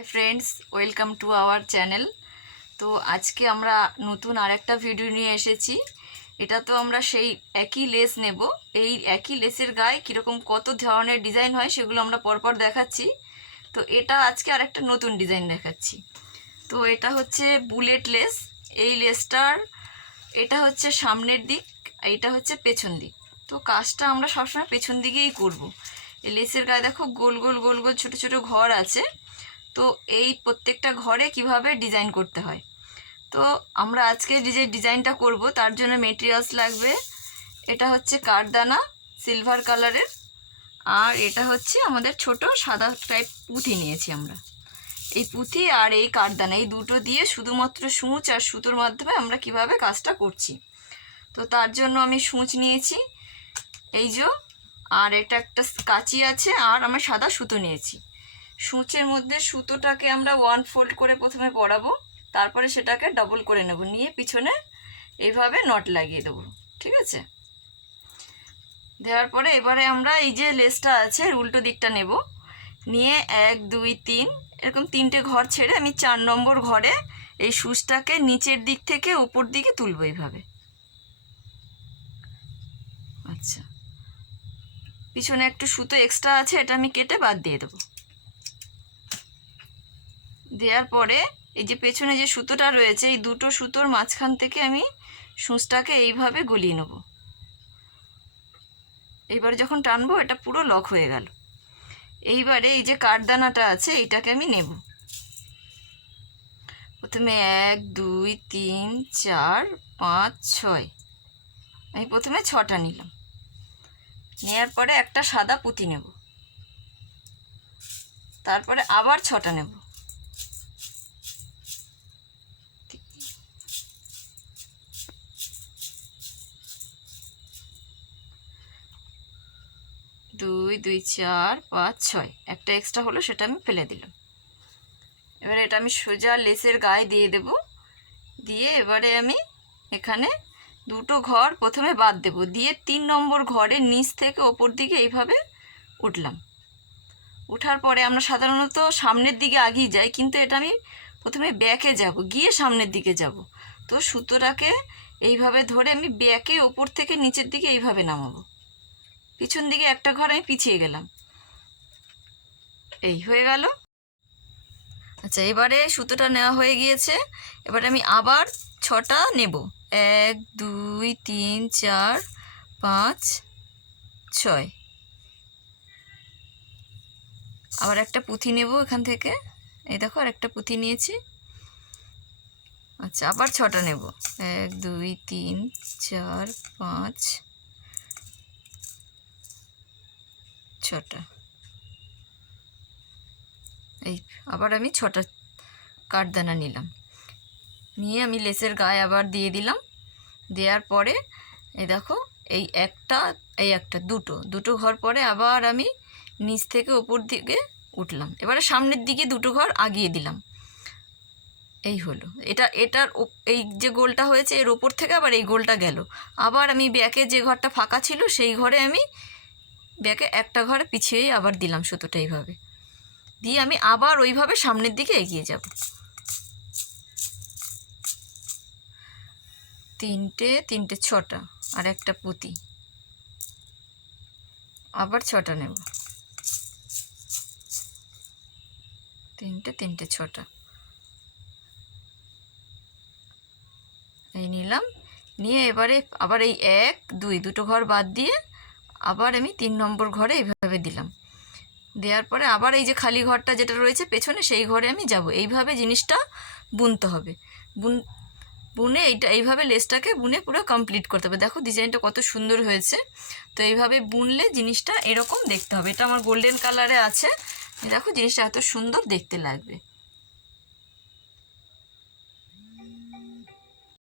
Hi friends, welcome to our channel. তো আজকে আমরা নতুন আরেকটা ভিডিও নিয়ে এসেছি। এটা তো আমরা সেই একই লেস নেব। এই একই লেসের গায়ে কীরকম কত ধরনের ডিজাইন হয় সেগুলো আমরা পরপর দেখাচ্ছি। তো এটা আজকে আরেকটা নতুন ডিজাইন দেখাচ্ছি। তো এটা হচ্ছে বুলেট লেস। এই লেসটার এটা হচ্ছে সামনের দিক, এইটা হচ্ছে পেছন দিক। তো কাজটা আমরা সবসময় পেছন দিকেই করব। এই লেসের গায়ে দেখো গোল গোল গোল গোল ছোটো ছোটো ঘর আছে। তো এই প্রত্যেকটা ঘরে কিভাবে ডিজাইন করতে হয়, তো আমরা আজকে যে ডিজাইনটা করব তার জন্য মেটেরিয়ালস লাগবে। এটা হচ্ছে কাঠদানা সিলভার কালারের, আর এটা হচ্ছে আমাদের ছোট সাদা টাইপ পুঁথি নিয়েছি আমরা। এই পুঁথি আর এই কাঠদানা এই দুটো দিয়ে শুধুমাত্র সূচ আর সুতোর মাধ্যমে আমরা কিভাবে কাজটা করছি। তো তার জন্য আমি সূচ নিয়েছি এই যে, আর এটা একটা কাঁচি আছে, আর আমরা সাদা সুতো নিয়েছি। সূচের মধ্যে সুতোটাকে আমরা ওয়ান ফোল্ড করে প্রথমে পরাবো, তারপরে সেটাকে ডাবল করে নেব, নিয়ে পিছনে এইভাবে নট লাগিয়ে দেবো। ঠিক আছে, দেওয়ার পরে এবারে আমরা এই যে লেসটা আছে উল্টো দিকটা নেব, নিয়ে 1 2 3 এরকম 3টে ঘর ছেড়ে আমি 4 নম্বর ঘরে এই সূচটাকে নিচের দিক থেকে উপর দিকে তুলবো এইভাবে। আচ্ছা, পিছনে একটু সুতো এক্সট্রা আছে, এটা আমি কেটে বাদ দিয়ে দেবো। দেওয়ার পরে এই যে পেছনে যে সুতোটা রয়েছে এই দুটো সুতোর মাঝখান থেকে আমি সূচটাকে এইভাবে গলিয়ে নেব। এইবার যখন টানবো এটা পুরো লক হয়ে গেল। এইবারে এই যে কাঠদানাটা আছে এইটাকে আমি নেব। প্রথমে 1 2 3 4 5 6, আমি প্রথমে 6টা নিলাম। নেওয়ার পরে একটা সাদা পুঁতি নেব, তারপরে আবার 6টা নেব। 2 2 4 5 6, একটা এক্সট্রা হলো সেটা আমি ফেলে দিলাম। এবারে এটা আমি সোজা লেসের গায়ে দিয়ে দেব। দিয়ে এবারে আমি এখানে দুটো ঘর প্রথমে বাদ দেব, দিয়ে 3 নম্বর ঘরের নিচ থেকে ওপর দিকে এইভাবে উঠলাম। উঠার পরে আমরা সাধারণত সামনের দিকে আগিয়ে যাই, কিন্তু এটা আমি প্রথমে ব্যাকে যাব, গিয়ে সামনের দিকে যাব। তো সুতোটাকে এইভাবে ধরে আমি ব্যাকে ওপর থেকে নিচের দিকে এইভাবে নামাবো। পিছন দিকে একটা ঘর আমি পিছিয়ে গেলাম, এই হয়ে গেল। আচ্ছা, এবারে সুতোটা নেওয়া হয়ে গিয়েছে। এবারে আমি আবার 6টা নেব, 1 2 3 4 5 6। আবার একটা পুঁথি নেব এখান থেকে, এই দেখো আর একটা পুঁথি নিয়েছি। আচ্ছা, আবার 6টা নেব, 1 2 3 4 5 6টা। এই আবার আমি 6টা কাঠদানা নিলাম, নিয়ে আমি লেসের গায়ে আবার দিয়ে দিলাম। দেওয়ার পরে এই দেখো এই একটা দুটো ঘর পরে আবার আমি নিচ থেকে ওপর দিকে উঠলাম। এবারে সামনের দিকে দুটো ঘর আগিয়ে দিলাম। এই হলো, এটার এই যে গোলটা হয়েছে এর ওপর থেকে আবার এই গোলটা গেল। আবার আমি ব্যাকে যে ঘরটা ফাঁকা ছিল সেই ঘরে আমি ব্যাকে একটা ঘরে পিছিয়েই আবার দিলাম সুতোটা এইভাবে দিয়ে আমি আবার ওইভাবে সামনের দিকে এগিয়ে যাব। 3টে 6টা আর একটা পুঁতি, আবার 6টা নেব, 3টে 6টা, এই নিলাম। নিয়ে এবারে আবার এই 1 2 দুটো ঘর বাদ দিয়ে আবার আমি 3 নম্বর ঘরে এইভাবে দিলাম। দেওয়ার পরে আবার এই যে খালি ঘরটা যেটা রয়েছে পেছনে সেই ঘরে আমি যাব। এইভাবে জিনিসটা বুনতে হবে। বুনে এইভাবে লেসটাকে বুনে পুরো কমপ্লিট করতে হবে। দেখো ডিজাইনটা কত সুন্দর হয়েছে। তো এইভাবে বুনলে জিনিসটা এরকম দেখতে হবে। এটা আমার গোল্ডেন কালারে আছে, দেখো জিনিসটা এত সুন্দর দেখতে লাগবে।